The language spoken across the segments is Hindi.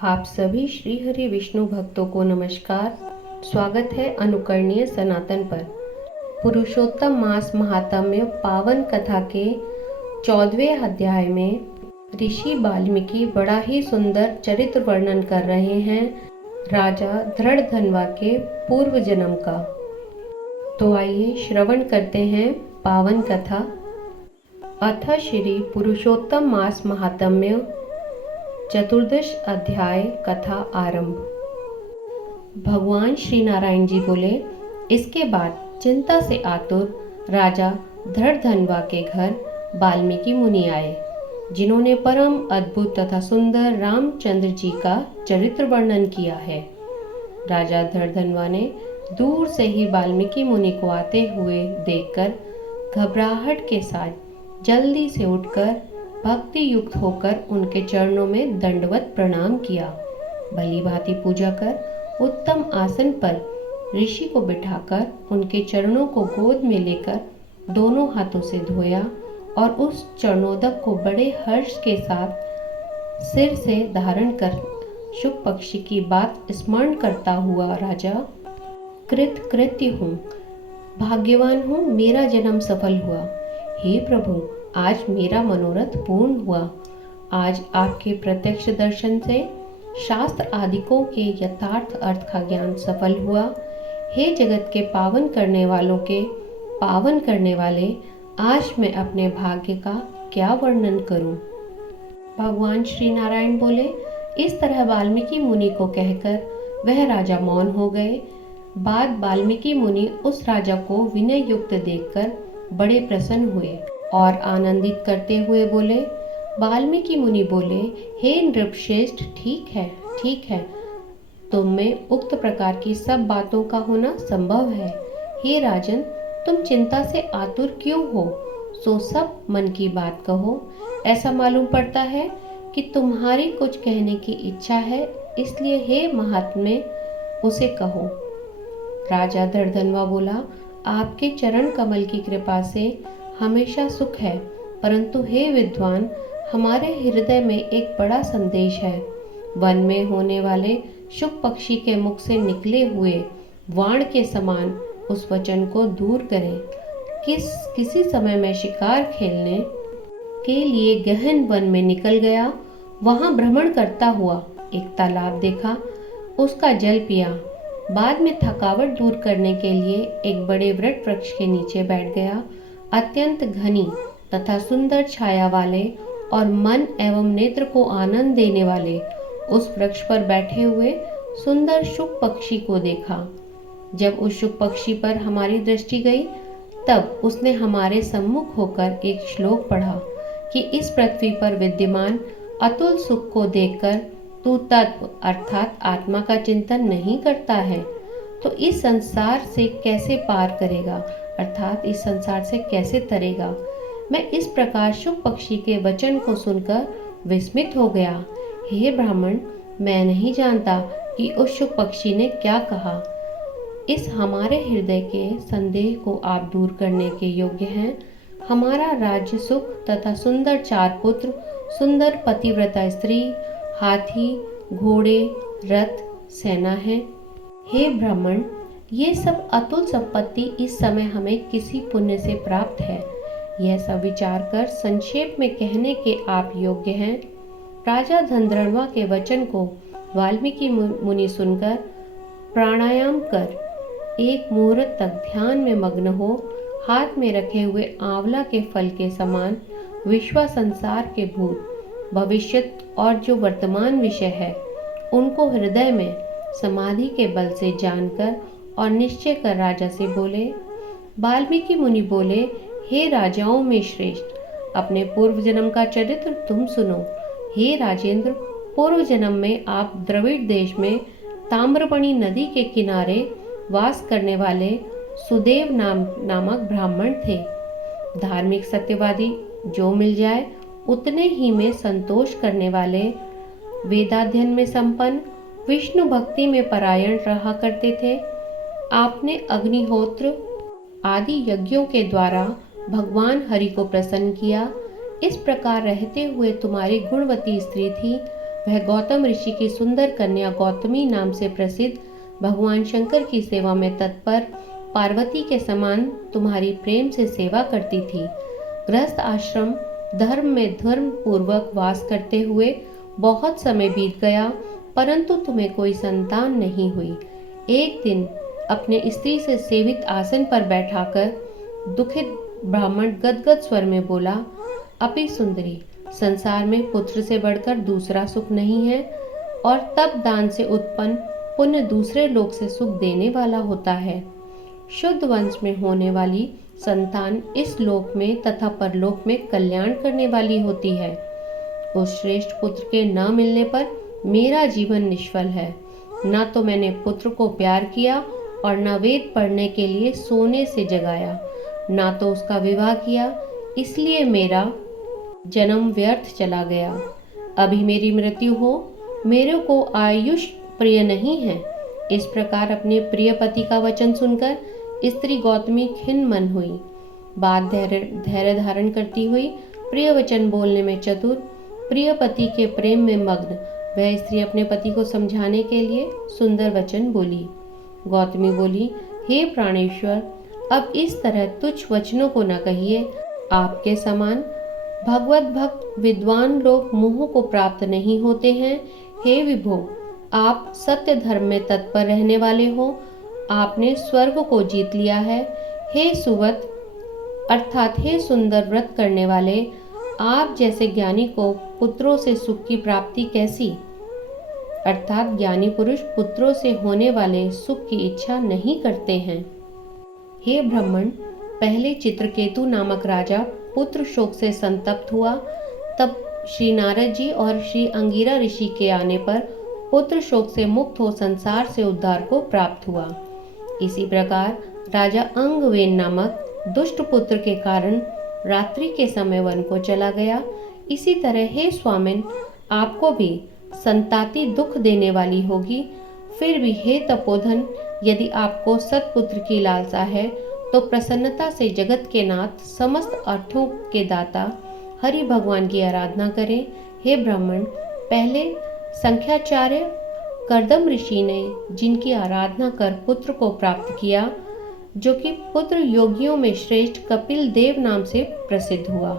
आप सभी श्री हरि विष्णु भक्तों को नमस्कार। स्वागत है अनुकरणीय सनातन पर। पुरुषोत्तम मास महात्म्य पावन कथा के 14वें अध्याय में ऋषि वाल्मीकि बड़ा ही सुंदर चरित्र वर्णन कर रहे हैं राजा धृढ़धन्वा के पूर्व जन्म का। तो आइए श्रवण करते हैं पावन कथा। अथ श्री पुरुषोत्तम मास महात्म्य चतुर्दश अध्याय कथा आरंभ। भगवान श्री नारायण जी बोले, इसके बाद चिंता से आतुर राजा धृढ़धन्वा के घर वाल्मीकि मुनि आए, जिन्होंने परम अद्भुत तथा सुंदर रामचंद्र जी का चरित्र वर्णन किया है। राजा धृढ़धन्वा ने दूर से ही वाल्मीकि मुनि को आते हुए देखकर घबराहट के साथ जल्दी से उठकर भक्ति युक्त होकर उनके चरणों में दंडवत प्रणाम किया। भली भांति पूजा कर उत्तम आसन पर ऋषि को बिठाकर उनके चरणों को गोद में लेकर दोनों हाथों से धोया और उस चरणोदक को बड़े हर्ष के साथ सिर से धारण कर शुक पक्षी की बात स्मरण करता हुआ राजा, कृतकृत्य हूँ, भाग्यवान हूँ, मेरा जन्म सफल हुआ। हे प्रभु, आज मेरा मनोरथ पूर्ण हुआ। आज आपके प्रत्यक्ष दर्शन से शास्त्र आदिकों के यथार्थ अर्थ का ज्ञान सफल हुआ। हे जगत के पावन करने वालों के पावन करने वाले, आज मैं अपने भाग्य का क्या वर्णन करूं। भगवान श्री नारायण बोले। इस तरह वाल्मीकि मुनि को कहकर वह राजा मौन हो गए। बाद वाल्मीकि मुनि उस राजा को विनय युक्त देखकर बड़े प्रसन्न हुए और आनंदित करते हुए बोले। वाल्मीकि मुनि बोले, हे नृपश्रेष्ठ, ठीक है, तुम में उक्त प्रकार की सब बातों का होना संभव है। हे राजन, तुम चिंता से आतुर क्यों हो? सो सब मन की बात कहो। ऐसा मालूम पड़ता है कि तुम्हारी कुछ कहने की इच्छा है, इसलिए हे महात्मे उसे कहो। राजा धृढ़धन्वा बोला, आपके चरण कमल की कृपा से हमेशा सुख है, परंतु हे विद्वान, हमारे हृदय में एक बड़ा संदेश है। वन में होने वाले शुक पक्षी के मुख से निकले हुए वाण के समान उस वचन को दूर करें। किसी समय मैं शिकार खेलने के लिए गहन वन में निकल गया। वहां भ्रमण करता हुआ एक तालाब देखा, उसका जल पिया। बाद में थकावट दूर करने के लिए एक बड़े वृक्ष वृक्ष के नीचे बैठ गया। अत्यंत घनी तथा सुंदर छाया वाले और मन एवं नेत्र को आनंद देने वाले उस वृक्ष पर बैठे हुए सुंदर शुक पक्षी को देखा। जब उस शुक पक्षी पर हमारी दृष्टि गई, तब उसने हमारे सम्मुख होकर एक श्लोक पढ़ा कि इस पृथ्वी पर विद्यमान अतुल सुख को देखकर तू तत्व अर्थात आत्मा का चिंतन नहीं करता है, तो इस संसार से कैसे पार करेगा, अर्थात इस संसार से कैसे तरेगा। मैं इस प्रकार शुक पक्षी के वचन को सुनकर विस्मित हो गया। हे ब्राह्मण, मैं नहीं जानता कि उस शुक पक्षी ने क्या कहा। इस हमारे हृदय के संदेह को आप दूर करने के योग्य हैं। हमारा राज्य सुख तथा सुंदर 4 पुत्र, सुंदर पतिव्रता स्त्री, हाथी, घोड़े, रथ, सेना है। हे ब्राह्मण, ये सब अतुल संपत्ति इस समय हमें किसी पुण्य से प्राप्त है। यह सब विचार कर संक्षेप में कहने के आप योग्य हैं। राजा धृढ़धन्वा के वचन को वाल्मीकि मुनि सुनकर प्राणायाम कर एक मुहूर्त तक ध्यान में मग्न हो, हाथ में रखे हुए आंवला के फल के समान विश्व संसार के भूत, भविष्यत और जो वर्तमान विषय है, उनको हृदय में समाधि के बल से जानकर और निश्चय कर राजा से बोले। वाल्मीकि मुनि बोले, हे राजाओं में श्रेष्ठ, अपने पूर्व जन्म का चरित्र तुम सुनो। हे राजेंद्र, पूर्व जन्म में आप द्रविड़ देश में ताम्रपणी नदी के किनारे वास करने वाले सुदेव नामक ब्राह्मण थे। धार्मिक सत्यवादी, जो मिल जाए उतने ही में संतोष करने वाले, वेदाध्ययन में संपन्न, विष्णु भक्ति में परायण रहा करते थे। आपने अग्निहोत्र आदि यज्ञों के द्वारा भगवान हरि को प्रसन्न किया। इस प्रकार रहते हुए तुम्हारी गुणवती स्त्री थी। वह गौतम ऋषि की सुंदर कन्या गौतमी नाम से प्रसिद्ध भगवान शंकर की सेवा में तत्पर पार्वती के समान तुम्हारी प्रेम से सेवा करती थी। गृहस्थ आश्रम धर्म में धर्म पूर्वक वास करते हुए बहुत समय बीत गया, परंतु तुम्हें कोई संतान नहीं हुई। एक दिन अपने स्त्री से सेवित आसन पर बैठाकर दुखित ब्राह्मण गदगद स्वर में बोला, अपी सुंदरी, संसार में पुत्र से बढ़कर दूसरा सुख नहीं है, और तब दान से उत्पन्न पुण्य दूसरे लोक से सुख देने वाला होता है। शुद्ध वंश में होने वाली संतान इस लोक में तथा परलोक में कल्याण करने वाली होती है। उस श्रेष्ठ पुत्र के न मिलने पर मेरा जीवन निष्फल है। न तो मैंने पुत्र को प्यार किया और न वेद पढ़ने के लिए सोने से जगाया, ना तो उसका विवाह किया, इसलिए मेरा जन्म व्यर्थ चला गया। अभी मेरी मृत्यु हो, मेरे को आयुष प्रिय नहीं है। इस प्रकार अपने प्रिय पति का वचन सुनकर स्त्री गौतमी खिन्न मन हुई। बात धैर्य धारण करती हुई, प्रिय वचन बोलने में चतुर, प्रिय पति के प्रेम में मग्न वह स्त्री अपने पति को समझाने के लिए सुंदर वचन बोली। गौतमी बोली, हे प्राणेश्वर, अब इस तरह तुच्छ वचनों को न कहिए। आपके समान भगवत भक्त विद्वान लोग मोह को प्राप्त नहीं होते हैं। हे विभो, आप सत्य धर्म में तत्पर रहने वाले हो। आपने स्वर्ग को जीत लिया है। हे सुवत अर्थात हे सुंदर व्रत करने वाले, आप जैसे ज्ञानी को पुत्रों से सुख की प्राप्ति कैसी? अर्थात ज्ञानी पुरुष पुत्रों से होने वाले सुख की इच्छा नहीं करते हैं। हे ब्राह्मण, पहले चित्रकेतु नामक राजा पुत्र शोक से संतप्त हुआ, तब श्री नारद जी और श्री अंगिरा ऋषि के आने पर पुत्र शोक से मुक्त हो संसार से उद्धार को प्राप्त हुआ। इसी प्रकार राजा अंगवेन नामक दुष्ट पुत्र के कारण रात्रि के समय वन को चला गया। इसी तरह हे स्वामिन, आपको भी संताति दुख देने वाली होगी। फिर भी हे तपोधन, यदि आपको सत्पुत्र की लालसा है तो प्रसन्नता से जगत के नाथ समस्त अर्थों के दाता हरि भगवान की आराधना करें। हे ब्राह्मण, पहले संख्याचार्य कर्दम ऋषि ने जिनकी आराधना कर पुत्र को प्राप्त किया, जो कि पुत्र योगियों में श्रेष्ठ कपिल देव नाम से प्रसिद्ध हुआ।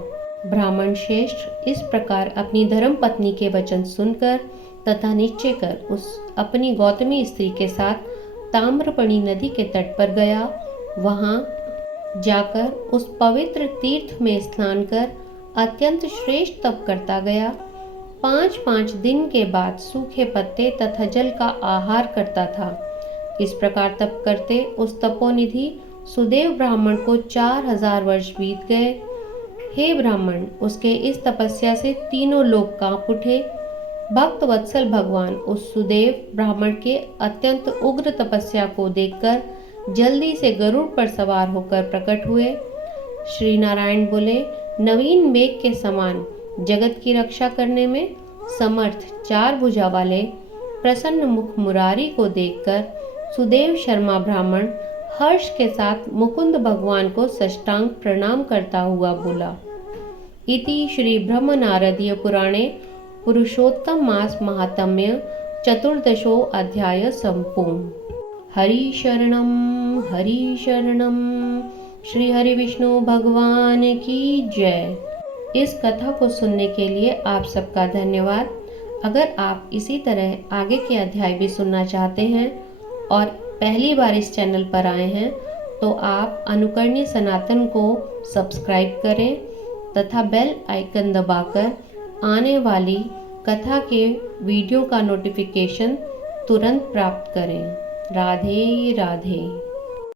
ब्राह्मण श्रेष्ठ इस प्रकार अपनी धर्म पत्नी के वचन सुनकर तथा निश्चय कर उस अपनी गौतमी स्त्री के साथ ताम्रपणी नदी के तट पर गया। वहां जाकर उस पवित्र तीर्थ में स्नान कर अत्यंत श्रेष्ठ तप करता गया। 5-5 दिन के बाद सूखे पत्ते तथा जल का आहार करता था। इस प्रकार तप करते उस तपोनिधि सुदेव ब्राह्मण को 4000 वर्ष बीत गए। हे ब्राह्मण, उसके इस तपस्या से तीनों लोक कांप उठे। भक्त वत्सल भगवान उस सुदेव ब्राह्मण के अत्यंत उग्र तपस्या को देखकर जल्दी से गरुड़ पर सवार होकर प्रकट हुए। श्री नारायण बोले, नवीन मेघ के समान जगत की रक्षा करने में समर्थ 4 भुजा वाले प्रसन्न मुख मुरारी को देखकर सुदेव शर्मा ब्राह्मण हर्ष के साथ मुकुंद भगवान को साष्टांग प्रणाम करता हुआ बोला। इति श्री ब्रह्म नारदीय पुराणे पुरुषोत्तम मास महात्म्य चतुर्दशो अध्याय संपूर्ण। हरि शरणम श्री हरि विष्णु भगवान की जय। इस कथा को सुनने के लिए आप सबका धन्यवाद। अगर आप इसी तरह आगे के अध्याय भी सुनना चाहते हैं और पहली बार इस चैनल पर आए हैं तो आप अनुकरणीय सनातन को सब्सक्राइब करें तथा बेल आइकन दबाकर आने वाली कथा के वीडियो का नोटिफिकेशन तुरंत प्राप्त करें। राधे राधे।